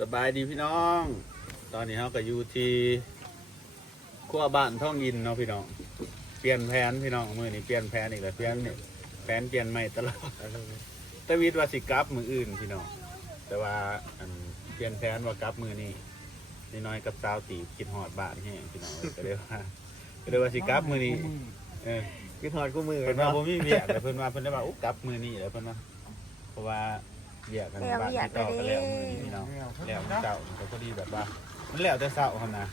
สบายดีพี่น้อง ตอนนี้เราก็อยู่ที่ขั้วบ้านท่องยินเนาะพี่น้อง เปลี่ยนแผนพี่น้องมือนี้เปลี่ยนแผนอีกแล้วเปลี่ยนนี่แผนเปลี่ยนใหม่ตลอดแตวิดว่าสิกลับมืออื่นพี่น้อง แต่ว่าอันเปลี่ยนแผนว่ากลับมือนี้นี่น้อยกับสาวตีบคิดหอดบ้านแห้งพี่น้องก็เลยว่าก็เลยว่าสิกลับมือนี้เออคือถอดคู่มือเพิ่นว่าบ่มีเวียกแต่เพิ่นว่าเพิ่นได้ว่าอุ๊กกลับมือนี้แล้วเพิ่นว่าเพราะว่า เวียกกันบ้านที่ต่อกันแล้วมือนี้พี่น้องแล้วมันเจ้ามันก็พอดีแบบว่า มันแล้วแต่เศร้าเขานะ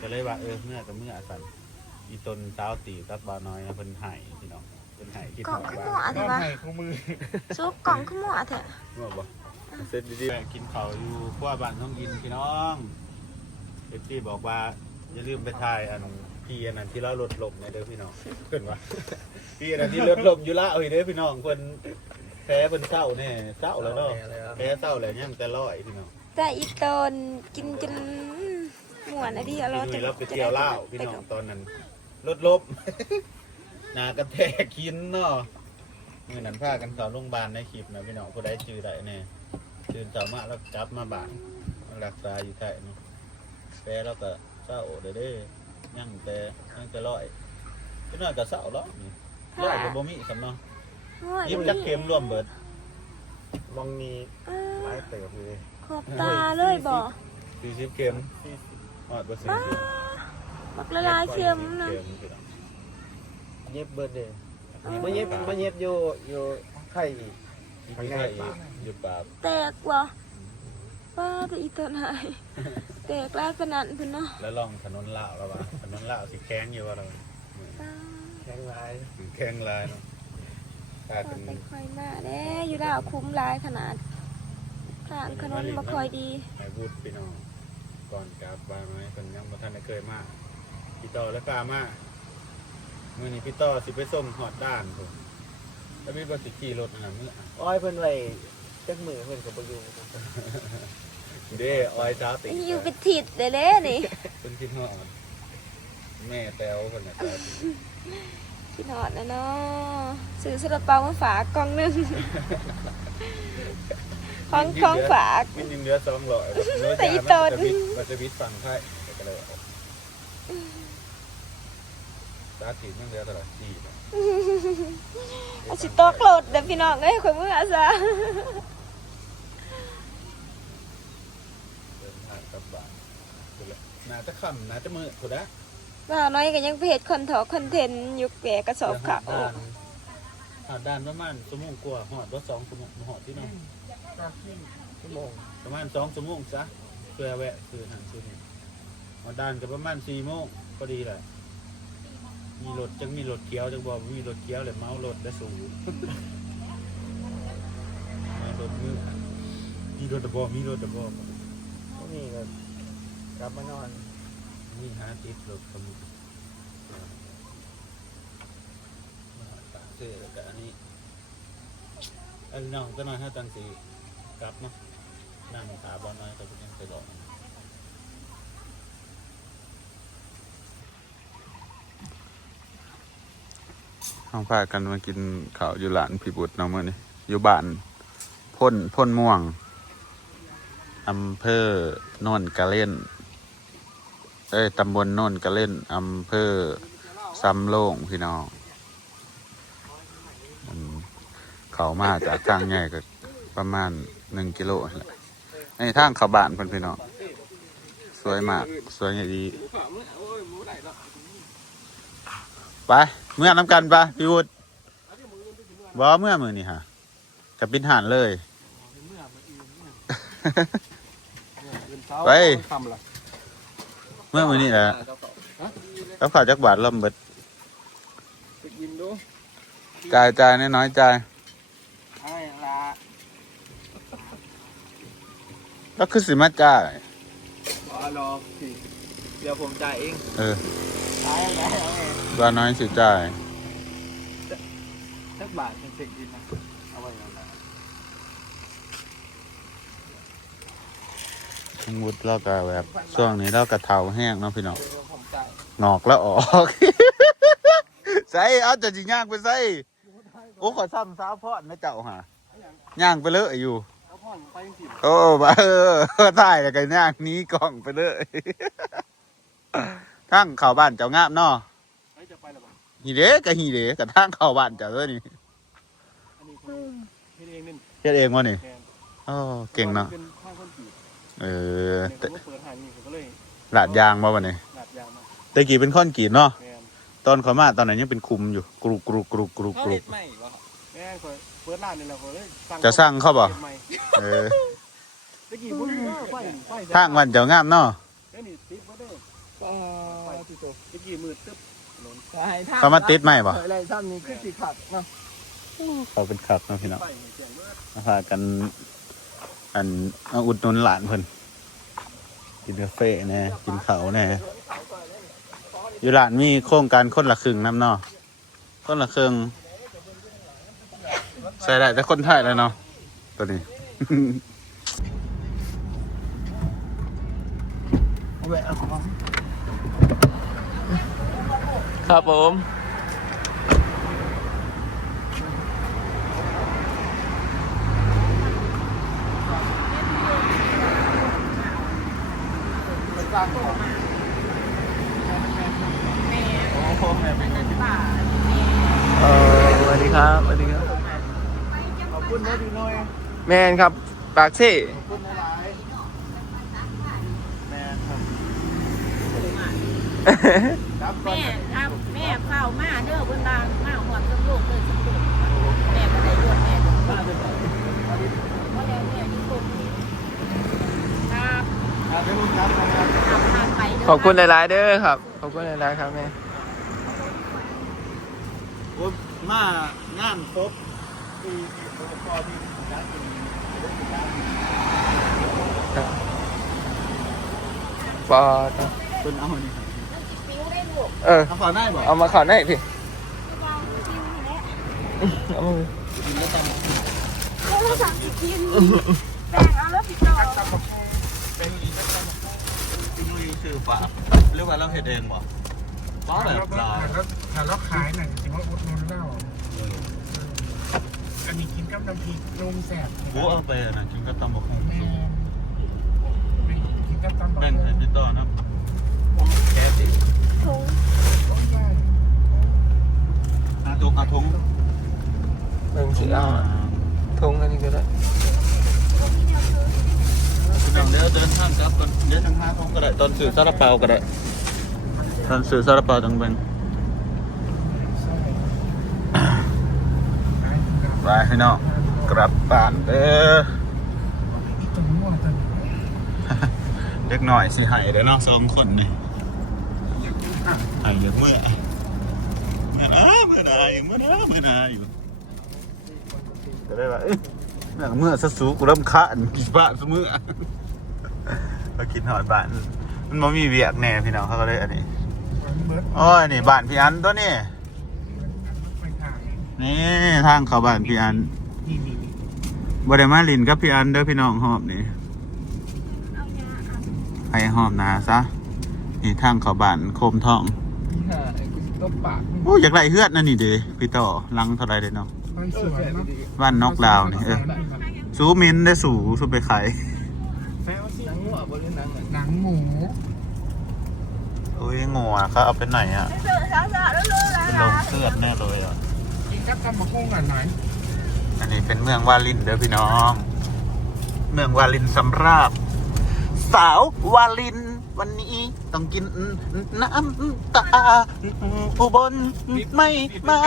ก็เลยว่าเออเมื่อกับเมื่อสันอีตนเ้าวตีตับบาวน้อยนะเพิ่นไห้พี่น้องเพิ่นไห้คิดกล่องขึ้นว่าหมอต้ใช่องปะให้คู่มือซุปกล่องขึ้นหมอแท้บอกบ่เสร็จดีๆกินข้าวอยู่ขั้วบ้านท้องยินพี่น้องเอฟซีบอกว่าอย่าลืมไปถ่ายอันพี่อันนั้นที่เราลดลมในเด้อพี่น้องเพิ่นว่าพี่อันนั้นที่ลดลมอยู่ละเอ้ยเด้อพี่น้องเพิ่น แพ้เพิ่นเศร้าแน่เศร้าแล้วเนาะแพ้เศร้าแล้วยังแต่ร้อยพี่น้องแต่อีตนกินจนหมวนอะที่เอารถพี่นุ้ยเราไปเที่ยวเล่าวพี่น้องตอนนั้นรถลบหนากระแทกคินเนาะมือนั้นพากันต่อโรงพยาบาลในคลิปนะพี่น้องผู้ใดจือได้แน่จืนเสามาแล้วกลับมาบ้านมารักษาอยู่ไทยเนาะแปรแล้วก็เศร้าเด้อเด้ยังแต่ยังแต่ร้อยพี่น้อยก็เศร้าเนาะนี่ร้อยก็บ่มีสำเนาะ ยิ้มจักเข็มรวมเบิดมองมีไม้เติบเลยขอบตาเลยบ่40เข็มฮอดบ่ซื้อเข็มบักละลายเค็มนะเข็มพี่น้องเย็บเบิดเลยมาเย็บมาเย็บอยู่อยู่ไข่อีกมีไข้อีกอยู่ปากแตกว่ะป้าแต่อีตนหายแตกลายขนาดเพิ่นเนาะแล้วลองถนนลาวแล้วว่าถนนลาวสิแข้งอยู่ว่าเราป้าแข็งลายแข้งลายเนาะ ถ้าขอเป็นไปคอยมาแน่อยู่แล้วคุ้มหลายขนาดทางถนนบ่ค่อยดีไอ้บูดพี่น้องก่อนกลับบ้านไหมคนยังบ่ทันได้เคยมาพี่ต่อแล้วกล้ามามื้อนี้พี่ต่อสิไปส่งฮอดด้านพุ่นแล้วมีบ่สิขี่รถนั่นน่ะมื้ออ้อยเพิ่นไว้จักมือเพิ่นก็บ่อยู่เด้ออยจ้าติอยู่เป็นทิศเด้เด้นี่เพิ่นคิดฮอดแม่แต้วเพิ่นน่ะ จ้าติคิดฮอดนะเนาะซื้อสลัดเปามาฝากกล่องหนึงของของฝาก มินยิงเดือ200แบบเนื้อแต่จาอีนตน มันจะวิทมันจะวิทฝั่งไทยก็เลยเอาตาติมันเหลือเท่าไหร่4บาทอาสิตกโหลดเด้อพี่น้องเอ้ยข่อยมืออาซะเดินทางกลับบ้านพุ่นแหละน่าจะค่ำน่าจะมืดพุ่นนะ ว่าน้อยก็ยังเพจคอนเทนต์คอนเทนต์ยุคแก่กระสอบขาวด้านหาดด้านประมาณชั่วโมงกว่าหอดว่าสองชั่วโมงหอดที่น้องชั่วโมงประมาณสองชั่วโมงซะเพื่อแวะซื้อหันซื้อนี่หอดด้านก็ประมาณสี่โมงก็ดีแหละมีรถจังมีรถเขียวจังบอกมีรถเขียวเลยเมารถได้สูงมีรถมือมีรถตะบอมีรถตะบอพวกนี้ก็กลับมานอน มีหาติดรถขมุกเสื้อแล้วก็อันนี้อันน้องก็นอนให้ตังสีกลับเนาะนั่งขาบอลน้อยก็ยังไปหลอกห้องพากันมากินข้าวอยู่หลานพี่บุตรเนาะมื่อนี้อยู่บ้านพ่นพ่นม่วงอำเภอโนนกะเล่น เอ้ยตำบลโน่นกะเล่นอำเภอซ้ำโล่งพี่น้องมันเขามาจากทางใหญ่ก็ประมาณหนึ่งกิโลนั่นแหละในทางเขาบ้านเพิ่นพี่น้องสวยมาก สวยอย่างดีไปเมื่อน้ำกันปะพี่วุฒิบอเมื่อมือนี่ฮะกับปินหานเลยไปทำล่ะเมื่อมือนี่แหละแล้วข่าวจักบาทล่มเบิดไปกินดูจ่ายจ่ายน้อยๆจ่ายไอ้ละก็คือสิมาจ่ายรอรอสิเดี๋ยวผมจ่ายเองเออจ่ายแล้วว่าน้อยสิจ่ายสักบาทเป็นเศษกินนะเอาไว้แล้วนะ ทั้งวุฒิเราก็แบบช่วงนี้เราก็เทาแห้งเนาะพี่น้องเดี๋ยวผมจ่ายงอกแล้วออกใส่เอาจะจิย่างไปใส่โอ้ขอซ้ำสาวพอดนะเจ้าหาย่างไปเลยอยู่เอาพห้องไปจริงโอ้บ้าเออถ่ายแล้วกันย่างหนี้กล่องไปเลยทั้งเข้าบ้านเจ้างามเนาะๆเฮ้ยจะไปหรือเปล่าฮีเด้กับฮีเด้กับทั้งเข้าบ้านเจ้าเด้อนี่อันนี้คนเฮ็ดเองนี่เฮ็ดเองวะนี่แทนโอ้เก่งเนาะ เป็นข้างคนจีบเออเนี่ยผแต่มก็เปิดหานี่ผมก็เลยลาดยางมาวันนี้หลาดยางมาแต่กี้เป็นค้อนกรีดเนาะแมนตอนเขามาตอนนั้นยังเป็นคุมอยู่ กรุกกรุกกรุกกรุกกรุกแม่ก็เปิดร้านนี่แหละก็เลยจะสร้างเขาบ่เก็ใหม่เออตะกี้บุญไฟไฟทางวันเจ้างามเนาะเดี๋ยวนี่ติดบ่ได้ก็ไฟที่โตตะกี้มืดตึ๊บถนนให้ทางเขามาติดไหมบ่อะไรซ้ำนี่คือสิขัดเนาะเขาเป็นขับเนาะพี่น้องไฟเสียงเมื่อมาพากัน อันเอาอุดหนุนหลานเพิ่นกินกาแฟแน่กินเขาวแน่อยู่หลานมีโครงการคนละครึ่งน้ำเนาะคนละครึ่งใส่ได้แต่คนไทยแล้วเนาะตัวนี้ ครับผม เออสวัสดีครับสวัสดีครับ ขอบคุณนะพี่น้อยแมนครับ ปากซี่ขอบคุณหลายๆแม่ครับรับก่อนแม่ครับแม่เฝ้ามาเด้อเพิ่นว่ามาหอดสมลูกเลยสมลูกแม่บ่ได้ยวนแม่บ่ได้บ่ได้แม่อยู่ตรงนี้ครับ ครับ ขอบคุณครับครับขับผ่านไปเด้อขอบคุณหลายๆเด้อครับ ขอบคุณหลายๆครับแม่โอ้มางานครบปีที่ผมก็ที่ร้านเป็นปอดเป็นเอานี่ปิ้วได้ลูกเออ เอาขอได้บ่เอามาขอหน่อยพี่วางปิ้วแหละเอามาโทรศัพท์สิกินแบ่งเอาแล้วพี่ต่อ เป็นอีกแล้วกันเป็นมือชื่อฝาหรือว่าเราเฮ็ดเองบ่บ่แบบลาวถ้าเราขายหน่อยสิว่าอุดหนุนเราอันนี้กินกับน้ำพริกนมแสบโอ้เอาไปนะกินก็ตำบักหุ่งแม่ไม่กินกับตำบักแบ่งให้พี่ต่อนะแค่สิถุงต้องได้อาทุงอาทุงเบิ่งสิเอาทงอันนี้ก็ได้คุณน้อง เดี๋ยวเดินทางกลับก่อนเดี๋ยวทางห้าทงก็ได้ตอนสื่อซาลาเปาก็ได้ตอนสื่อซาลาเปาต้องแบ่งใช่ไปพี่น้องกลับบ้านเด้ออีตัวมั่วตัวนี้เล็กหน่อยสิใหายเด้อเนาะสองคนนี่ใหายอย่างเมื่อเมื่อนะเมื่อนาอยู่เมื่อนะเมื่อนาอยู่ก็ได้ว่า เอ๊ะเมื่อเมื่อสะสูกูเริ่มขานกี่บ้านเสมื่อมากินหอดบ้าน มันบ่มีเวียกแน่พี่น้องเขาก็เลยอันนี้มันเบิร์ดโอ้ยนี่บ้านพี่อันตัวนี้ไปขายนี่ทางเขาบ้านพี่อันนี่นี่นี่บไดมาลินกับพี่อันเด้อพี่น้องหอบนี่เอายาอันให้หอบหนาซะนี่ทางเขาบ้านโคมทองที่หาไอ้กูสิตบปากโอ้อยากไล่เฮือดนั่นนี่เด้พี่ต่อลังเท่าไรเด้เนาะ ไปสวยเนาะบ้านนอกดาวนี่เออสูมินได้สูสูไปขายแซวสิหนังหัวบนหนังอะหนังหมูโอ้ยงัวเขาเอาไปไหนอะเสือสาวๆแล้วลูกเป็นลงเสื้อแน่เลยอะกินกับตำบักหุ่งหน่อยหน่อยอันนี้เป็นเมืองวาลินเด้อพี่น้อง เมืองวาลินสำราบ สาววาลิน วันนี้ต้องกินน้ำตาอุบลไม่มา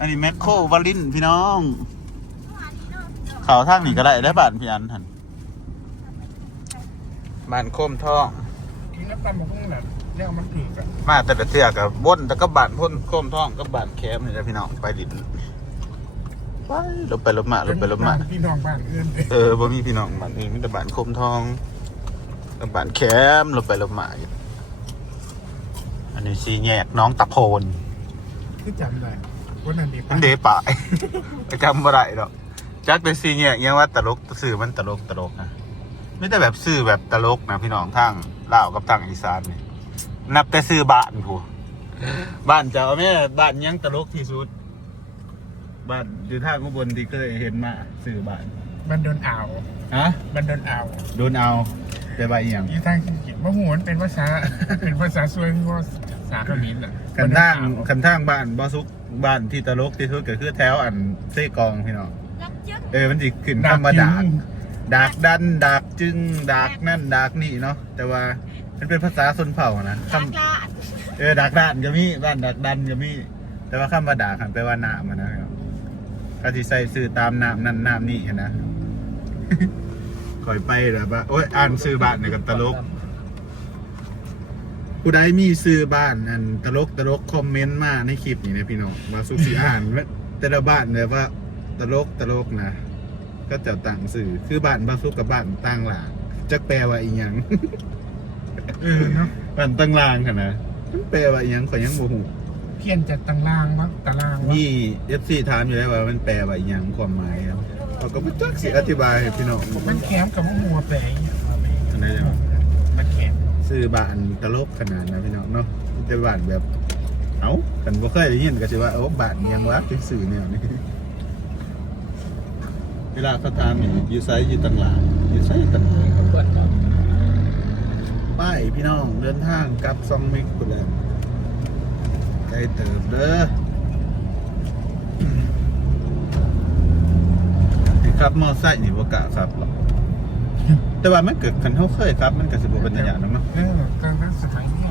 อันนี้แมคโครวาลินพี่น้อง เขาทางนี้ก็ได้ได้บ้านพี่อันทันบ้านโคมทอง กินกับตำบักหุ่งแบบเรียกมันถือกันมาแต่ละเทือกับบนแต่ก็บ้านพ่นโคมทองก็บ้านแคมนี่แหละพี่น้องไปดินไปลบไปลบมาลบไปลบมาพี่น้องบ้านอื่นเออบ่มีพี่น้องบ้านนี้มีแต่บ้านโคมทองกับบ้านแคมลบไปลบมาอยู่อันนี้สีแยกน้องตะโพนคือจำได้ วันนั้นดีมันเดป่ายจำบ่ได้หรอกจักแต่สีแยกยังว่าตลกสื่อมันตลกตลกนะไม่แต่แบบสื่อแบบตลกนะพี่น้องทางลาวกับทางอีสานนี่นับแต่ซื้อบ้านผู้บ้านเจ้าแม่บ้านยังตลกที่สุด บ้านอยู่ท่าข้างบนที่เคยเห็นมาสื่อบ้านมันโดนอ่าวฮะมันโดนอ่าวโดนเอาแต่ใบาอหย่างอีทางกิจมะหูมันเป็นภาษาเป็นภาษาซวยที่ว่าภาษาเขมรอะคันทางคันทางบ้านบ่ซุก บ้านที่ตลกที่สุดก็คือแถวอันเซกองพี่น้องรักจึ๊กเออมันสิขึ้นคำว่าดากดากดันดากจึงดากนั่นดากนี่เนาะแต่ว่ามันเป็นภาษาชนเผ่านะครักลาดำเออดากดันก็มีบ้านดากดันก็มีแต่ว่าคำว่าดากหันแปลว่าน้ำอะนะครับก็ที่ใส่ซื้อตามน้ำนั่นน้ำนี่อะนะคอยไปแล้วว่าโอ้ยอ่านซื้อบ้านในกับตลก ผู้ใดมีซื้อบ้านอันตลกตลกคอมเมนต์มาในคลิปนี่นะพี่น้องว่าสุสีอ่านว่าแต่ละบ้านแบบว่าตลกตลกนะก็จะต่างสื่อคือบ้านบางสุกกับบ้านต่างหลางจักแปลว่าอีหยังเออเนาะบ้านต่างหลางค่ะนะมันแปลว่าอีหยังข่อยยังบ่ฮู้เพี้ยนจากตารางวะตารางวะมี FC ถามอยู่แล้วว่ามันแปลว่าอีหยังความหมายครับเขาก็บ่จักสิอธิบายให้พี่น้องมันแคมกับมะหัวแปลงเนี่ยอันไหนจังมันแคม ซื้อบ้านตลกขนาดนะพี่น้องเนาะแต่บ้านแบบเอ้ากันบ่เคยได้ยินก็สิว่าเอ้าบ้านยังวะจังสื่อแนวนี้เวลาเขาถามอยู่ไสอยู่ต่างหลางอยู่ไสต่างหลางครับไปพี่น้องเดินทางกับซองมิกกูแล้วไกลเติบเด้อสิครับมอไซค์นี่บ่กล้าครับหรอก แต่ว่ามันเกิดคันเฮาเคยครับ มันก็สิบ่เป็นอย่างนั้นเนาะเออกลางสถานที่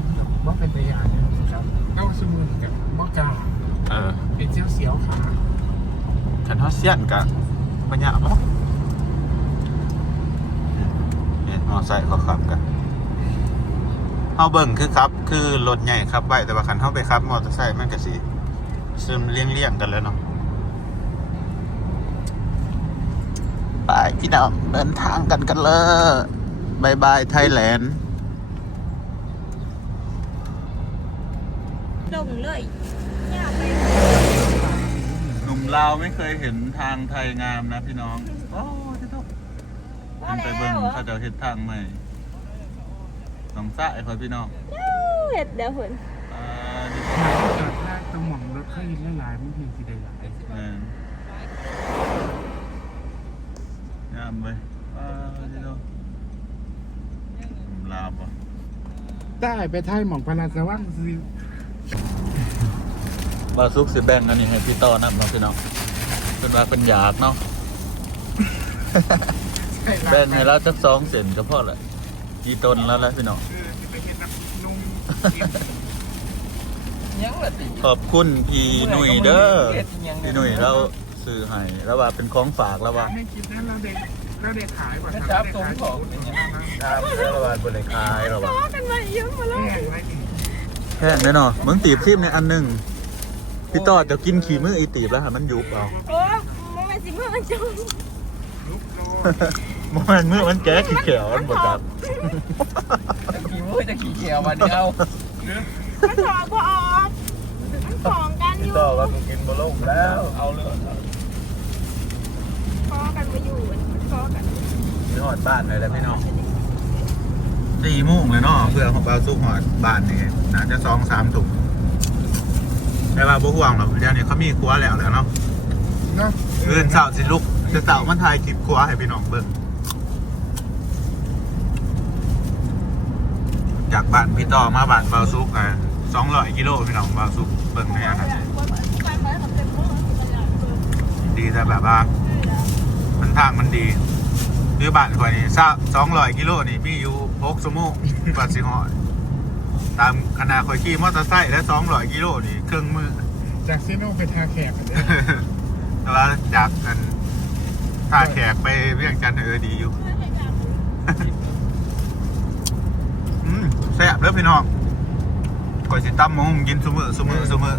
ว่าเป็นตัวอย่างเนี่ยครับเล่าสมุนกับมอกาเออเป็นเสียวเสียวๆขาคันเฮาเสียนก็บ่ยากบ่นี่มอไซค์เขาขับกันเฮาเบิ่งคือครับ คือรถใหญ่ครับไว้แต่ว่าคันเฮาไปขับ มอเตอร์ไซค์มันก็สิซึมเลี่ยงๆกันแล้วเนาะ ไปพี่น้องเดินทางกันกันเลยบายบายไทยแลนด์ลงเลยอย่าไปหนุ่มลาวไม่เคยเห็นทางไทยงามนะพี่น้อง โอ้ที่ทุกว่าไปแล้เบิ่งวเขาจะเห็นทางใหม่หนองสะไอ้พ่อพี่น้องเห็ดเดี๋ยวหุ่นอ่านี่หายจากแรกตรงหม่อมรถเคยหลายๆมันเพียงสีใดหลาย แม่นามเลยอ่าที่ทุกหนุ่มลาวป่ะได้ไปไทยหม่องพลาสว่างซื้อบาซุกสิแบ่งอันนี้ให้พี่ต่อนะน้องพี่น้องเป็นว่าเป็นอยากเนาะแบ่งให้เราจักสองเซนก็พอแหละกี่ตนแล้วล่ะพี่น้องเออจะไปเห็นน้ำนุ่มยังละติขอบคุณพี่หนุ่ยเด้อเฮ็ดยังพี่หนุ่ยเรา ซื้อให้แล้วว่าเป็นของฝากแล้วว่าให้คิดนะเราเด็กเราเด็กขายกว่าถ้าจับตรงของเป็นยังไงตามแล้วว่าบริคายแล้วว่าว่ากันมาเยอะมาแล้วแม่ไว้ดิแพงแน่นอนมึงตีบทิมในอันหนึงพี่ต่อจะกินขี่มืออีตีบแล้วค่ะมันยุบเอาโอ้มันเป็นสิเมื่อมันจมลุกโลมันมือมันแก่ขี้เขียวมันบดจับจะขี่มือจะขี่เขียวมาเดียวมันถอดบ่ออกมันของกันอยู่ต่อว่ากูกินบะลงแล้วเอาเลย คอกันมาอยู่มันคอกันนี่หอดบ้านเลยแล้วพี่น้องสี่โมงเลยเนาะเพื่อของปลาซุกหอดบ้านนี่น่าจะสองสามถุงแต่ว่าบุห่วงหรอกเดี๋ยวนี้เขามีครัวแล้วแหล้วเนาะเนาะเพื่อนสาวสิลูกจะสาวมันถ่ายคลิปครัวให้พี่น้องเบิ่งจากบ้านพี่ต่อมาบ้านบาวซุกอะสองร้อยกิโลพี่น้องบาวซุกเบิ่งในอาหารดีแต่แบบว่ามัน ทางมันดีคือบ้านข่อยนี่สองร้อยกิโลนี่พี่อยู่หกสมงกว่าสิหอดตามขนาดข่อยขี่มอเตอร์ไซค์และสองร้อยกิโลนี่เครื่องมือ จากซีโนไปทาแขกกันเนี่ยแต่ว่าจากกันท่าแขกไปเวียงจันทร์เออดีอยู่อืมแซ่บเด้อพี่น้องก่อยสิตั้มมงกินซุมือซุมือซุมือ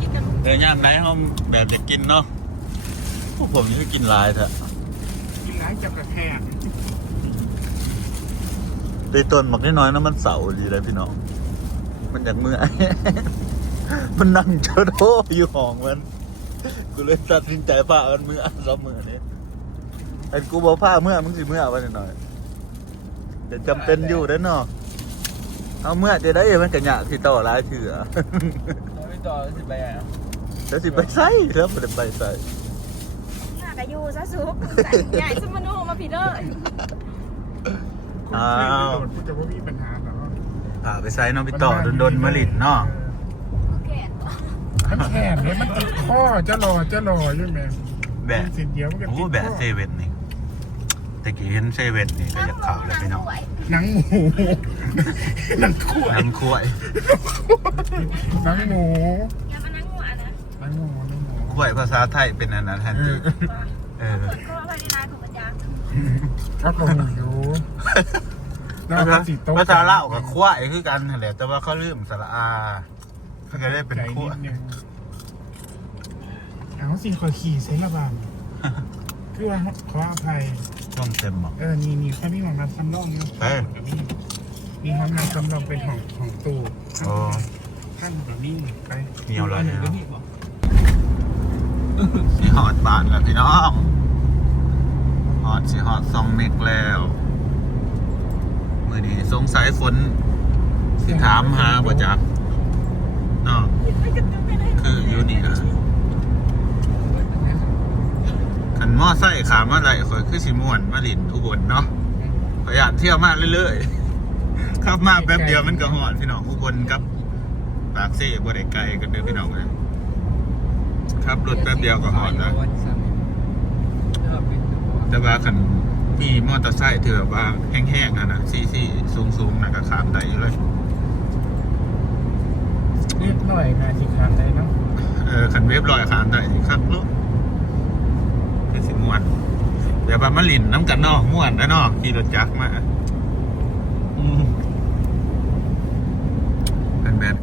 กินกันเออย่างไหนห้องแบบเด็กกินเนาะพ วกผมนี่กินหลายเถอะกินหลายจากกระแขกตีต้นหมักน้อยๆนะมันเสาดีเลยพี่น้อง มันอยากเมื่อย มันนั่งเจ้าโทอยู่ห้องมัน กูเลยตัดสินใจพามันเมื่อสองมือนี้ไอ้กูบอกพาเมื่อมึงสิเมื่อวันหน่อยเดี๋ยวจำเป็นอยู่เด้อเนาะเอาเมื่อจะได้มันกระหยาที่ต่อร้ายเถื่อไม่ต่อสิไปอะแล้วสิไปใส่แล้วบ่ได้ไปใส่น่ากะอยู่ซะสุกใหญ่สมโนมาพี่เด้ออ้าวกูจะว่ามีปัญหาแต่ว่าพาไปใส่เนาะพี่ต่อดนๆมาลินเนาะแก่ตัวมันแคบเนี่ยมันติดข้อจะรอจะรอใช่ไหมแบะสิเดียวมันก็ติดโอ้ข้อแบะเซเว่นนี่แต่กี้เห็นเซเว่นนี่ก็อยากเข้าเลยพี่น้องหนังหมูหนังขวดน้ำข้วยหนังหมูอย่ามานั่งหัวนะหนังหมู หนังหมูข้วยภาษาไทยเป็นอันนั้นทันทีเออก็ภายในลายของปัญญาถ้าผมอยู่แล้วก็สิโต๊ะภาษาเล่าวกับข้วยคือกันนั่นแหละแต่ว่าเขาลืมสระอาเขาก็ได้เป็นใจข้วนิดนึงเอาสิขอขี่เซระบามคือว่าขออภัยช่องเต็มหรอกเออนี่นี่แค่มีของงานซ้ำรองอยู่เอ้ยมีมีของงานซ้ำรองเป็นของของตู้โอ้ท่านแบบนี้ไปเหนียวเลยอันหนึ่งเนอะก็มีบอก สิฮอดบานแล้วพี่น้องฮอดสิฮอดซองเมกแล้วมือนี้สงสัยฝนสิถามหาบ่จักเนาะคืออยู่นี่นะขันมอไซค์ขามาไหลข่อยคือสิม่วนมาลินอุบลเนาะขยอยากเที่ยวมากเรื่อยๆขับมาแป๊บเดียวมันก็ฮอดพี่น้องอุบลกับปากเซ่บ่ได้ไกลกันเด้อพี่น้องเลย ขับรถแป๊บเดียวก็ฮอดแล้วแต่ว่าคันมีมอเตอร์ไซค์เถื่อว่าแห้งๆอะนะซีซีสูงๆนะก็ขามได้อยู่เลยเรียบร้อยนะสิครับได้เนาะเออคันเว็บลอยขามได้นี่ครับลูกเป็นสิม่วนเดี๋ยวบามาลินน้ำกันเนอกม่วนนะเนอกขี่รถจักรมาอืมเป็นแบบ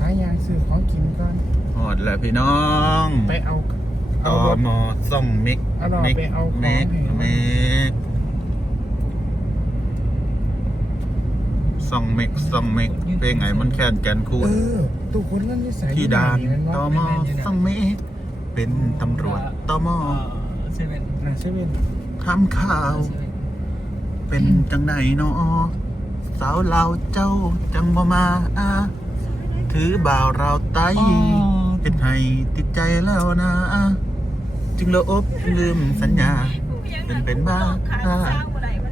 หายางซื้อของกินก่อนหอ ดแหละพี่น้องไปเอาตเอาอรถ มอส่องมิกเอาหน่อยมิกไปเอาของมิกให้ มิกส่องมิกส่องมิกเพลงไงมันแค่นแกนคูเอณอตู้คนนั้นนิสัยที่ด่านมันตอมอสังเมฆเป็นตำรวจตอมอเซเว่นนะเซเว่นทำข่าว เป็นจังใดเนาะสาวเราเจ้าจังบ่มาอาถือบ่าวเราไต เป็นให้ติดใจแล้วนะ จึงละอบลืมสัญญา เป็นเป็นบ้า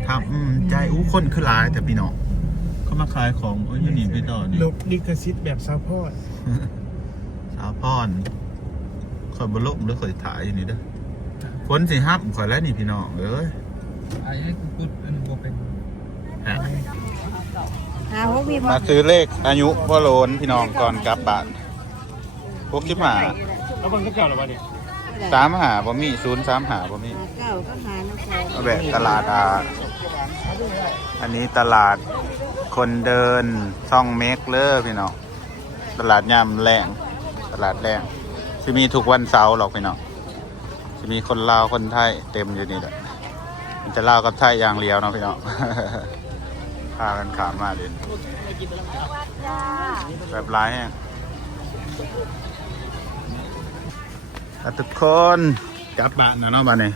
ทำใจอู้คนคือหลายแต่พี่น้องเขามาขายของโอ้ยอยูนี่พี่ต่อนี่ลบลิขสิทธิ์แบบซัพพอร์ตสาวพอนคอยบลมหรือคอยถ่ายอยู่นี่เด้อฝนสิฮับคอยแล้วนี่พี่น้องเอ้ยไอ้ให้กูพูดอันนี้บ่เป็นฮะหาพวกพี่มาซื้อเลขอายุพ่อโลนพี่น้องก่อนกลับบ้าน พวกคิดหาแล้วมันก็เก่าหรอวะเนี่ยสามหาบ่มีศูนย์สามหาบ่มีเก้าก็หาน้ำคอเอาแบบตลาดอาอันนี้ตลาดคนเดินช่องเมกเลอร์พี่น้องตลาดยามแรงตลาดแรงจะมีทุกวันเสาร์หรอกพี่น้องจะมีคนลาวคนไทยเต็มอยู่นี่แหละมันจะลาวกับไทยอย่างเดียวเนาะพี่น้องพากันขามมาเลยแบบร้ายแห้งอะ ทุกคนกลับบ้านนะเนาะบ้านนี้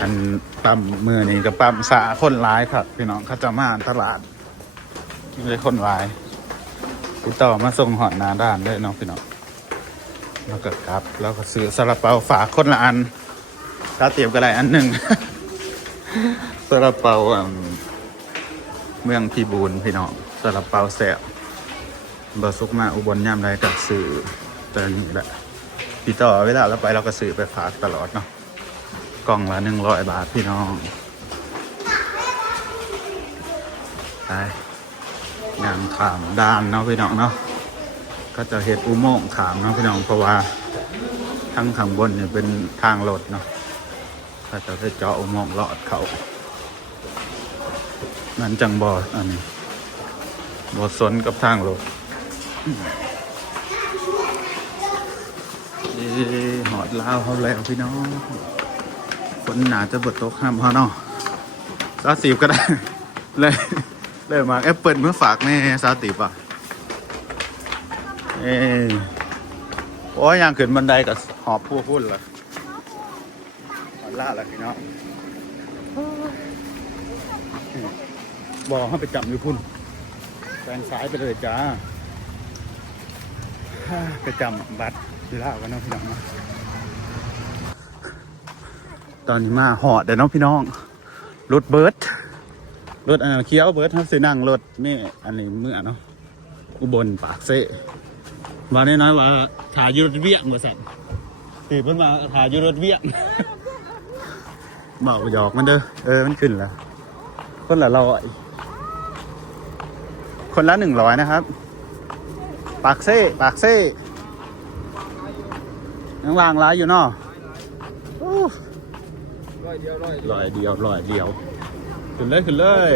อันปั๊มมือนี่กับปั๊มสาคนร้ายครับพี่น้องเขาจะมาตลาดไม่ใช่คนร้ายติดต่อมาส่งหอดนาด้านด้วยน้องพี่น้องแล้วก็ครับแล้วก็ซื้อซาลาเปาฝากคนละอันถ้าเตรียมก็ได้อันหนึ่งซาลาเปาเมืองพีบูนพี่น้องซาลาเปาแสบบสุกมาอุบลย่ามใดกับสื่อ แต่นี่แหละพี่ต่อเวลาเราไปเราก็ซื้อไปฝากตลอดเนาะกล่องละหนึ่งร้อยบาทพี่น้องไปงานขามด้านเนาะพี่น้องเนาะก็จะเห็ดอุโมงค์ขามเนาะพี่น้องเพราะว่าทั้งข้างบนเนี่ยเป็นทางรถเนาะก็จะไปเจาะอุโมงค์ลอดเขานั่นจังบออันนี้บอสนกับทางรถ หอดลาวเขาแล้วพี่น้องคนหนาจะบดโต๊ะข้ามเขาเนาะซาติบก็ได้ เลยเลยมาแอปเปิลเมื่อฝากแม่ซาติบอะเอ้ยโอ้ยยังขึ้นบันไดกับหอบพูพุ่นเลยหอดล่าแล้วพี่น้องบอกให้ไปจับอยู่พุ่นแฟนซ้ายไปเลยจ้าไปจำบัตร ที่ลาวกันเนาะพี่น้องตอนนี้มาหอดเดี๋ยวน้องพี่น้องรถเบิร์ดรถอันนั้นเคี้ยวเบิร์ดครับสินั่งรถนี่อันนี้เมื่อเนาะอุบลปากเซ่มาแน่น้อยว่าถ่ายยูรถเวียงมาสั่นตีเพิ่นมาถ่ายยูรถเวียงเบาหยอกมันเด้อเออมันขึ้นแล้วคนละร้อยคนละหนึ่งร้อยนะครับ ปากเซ่ปากเซ่ ยังวางร้ายอยู่เนาะโอ้ร้อยเดียวร้อยลอยเดียวลอยเดียวขึ้นเลยขึ้นเลย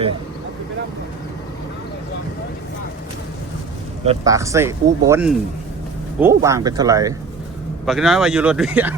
รถปากเสอุบลอู้วางเป็นเท่าไหร่ปากน้อยว่าอยู่รถเวียง